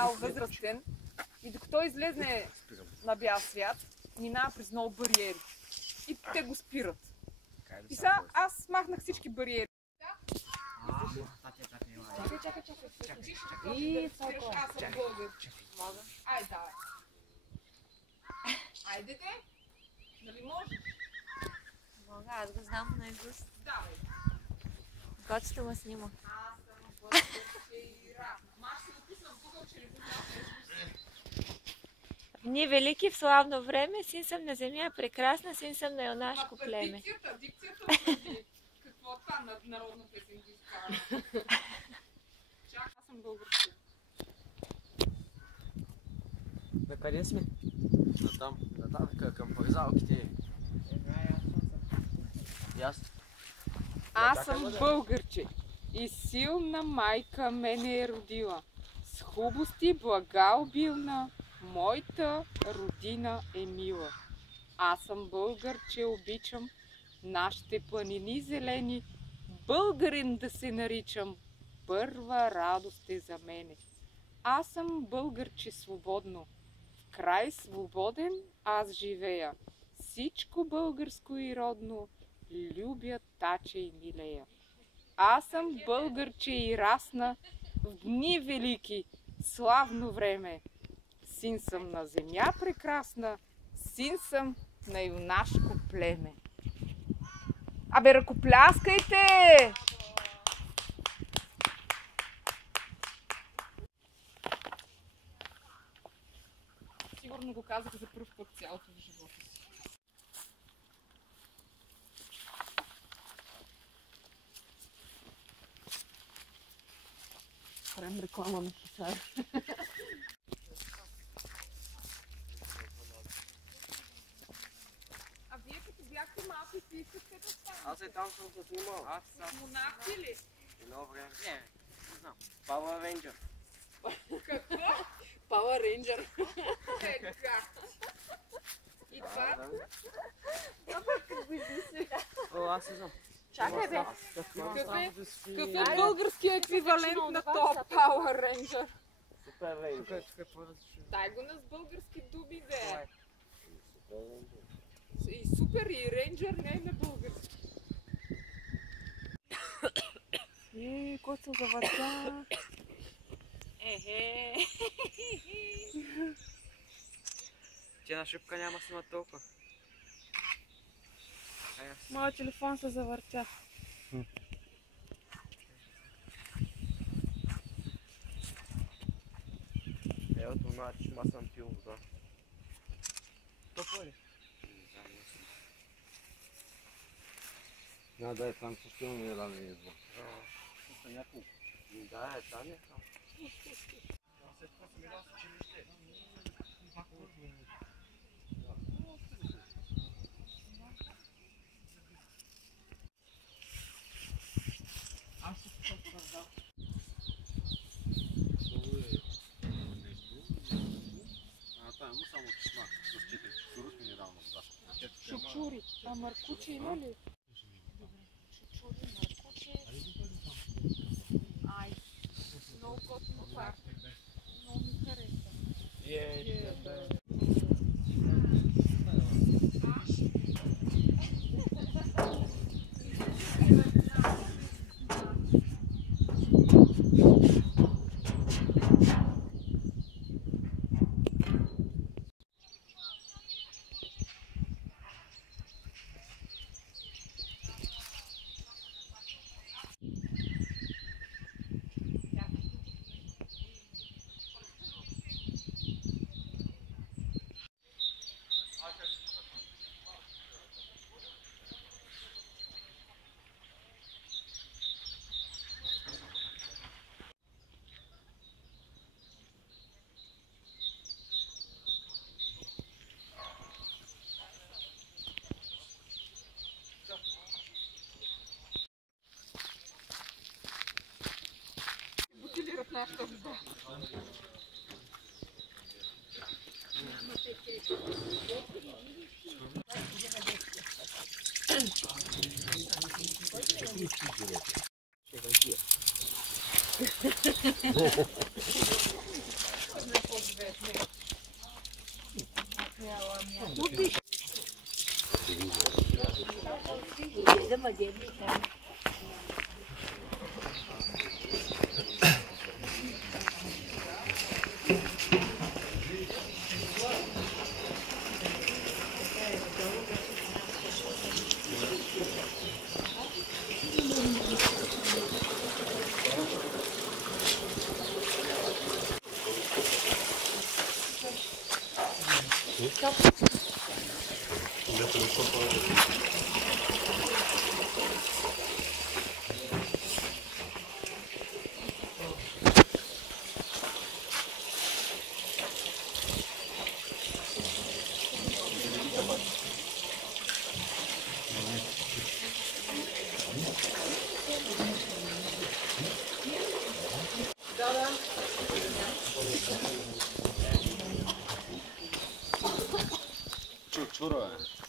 малко възрастен и докато излезне на бял свят, минава през много бариери. И те го спират. И сега аз махнах всички бариери. Чакай. И аз съм българ. Мога? Айде, давай. Айде те. Нали можеш? Мога, аз го знам наизуст. Давай. Котето ме снима. Аз съм българче и рап. Маш се написам в Google, че не го знам наизуст. В дни велики в славно време, син съм на земя прекрасна, син съм на юнашко племе. Дикцията отрази. Какво това народна песен ги изкара? Чак, аз съм българче. На къде сме? Натам, към парзалките. Аз съм българче и силна майка мене е родила. С хубости блага обилна, моята родина е мила. Аз съм българче, обичам нашите планини зелени, българин да се наричам, първа радост е за мене. Аз съм българче свободно, в край свободен аз живея. Всичко българско и родно любя, тача и милея. Аз съм българче и расна в дни велики, славно време. Син съм на земя прекрасна, син съм на юнашко племе. Абе, ръкопляскайте! Сигурно го казах за пръв път цялото в живота си. Правим реклама на Хисар. А вие като бяхте малки, си искахте да станете? Аз там съм се снимал. Монахи ли? Едно време. Не знам. Power Ranger. Какво? Power Ranger. Така. И това? О, аз не знам. Чакай бе. Какъв е българският еквивалент на този Power Ranger? Супер Ranger. Дай го на с български думи, бе. Супер Ranger. И супер, и рейнджер не е на български. Кой се завъртя? Ехе. Тя на шипка няма да снима толкова. Моят телефон се завъртя. Ето това, че ма съм пил вода. Топло ли? Да, е там също имаме рано избор. Да, е там е там. Там му само чешма с 4 чучури с минерална вода. Чучури. А маркуче има ли? Чучури, маркуче. Ай, много готино това. Много ми хареса. Бутилират нашата вода. Чуро е.